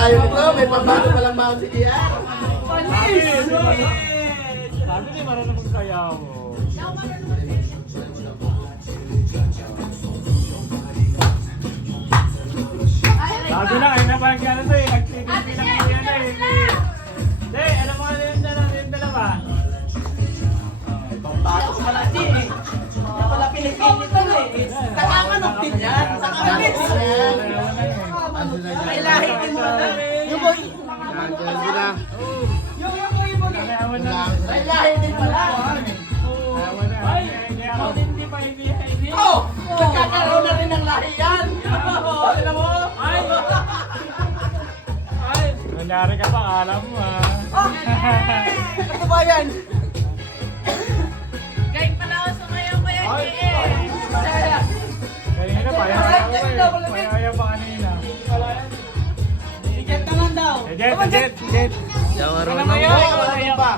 Ayaw nito, may pambato palang baon si JR. Sabi niya marunong magsayaw. Sabi na, ayun na parang gano'n to eh. Nagtitigil na po yan eh. Hindi, alam mo ano yung dalawa? Pambato sa malaki eh. Kaya pala pinipilit ko eh. Nakakanok din yan. Nakakanok din yan. May lahi din mo na. Yung boy. Ayawan na. May lahi din pala. Ayawan na. Kaya ako hindi pa hindi. Oh! Nagkakaroon na rin ng lahi yan. Alam mo? Nangyari ka pa, alam mo ah. Ano ba yan? Guys, pala ako sumayaw ko yan, Kanina pa, ayaw pa kanina. Jet naman daw. Jet. Yaw, marunong. Ayaw pa.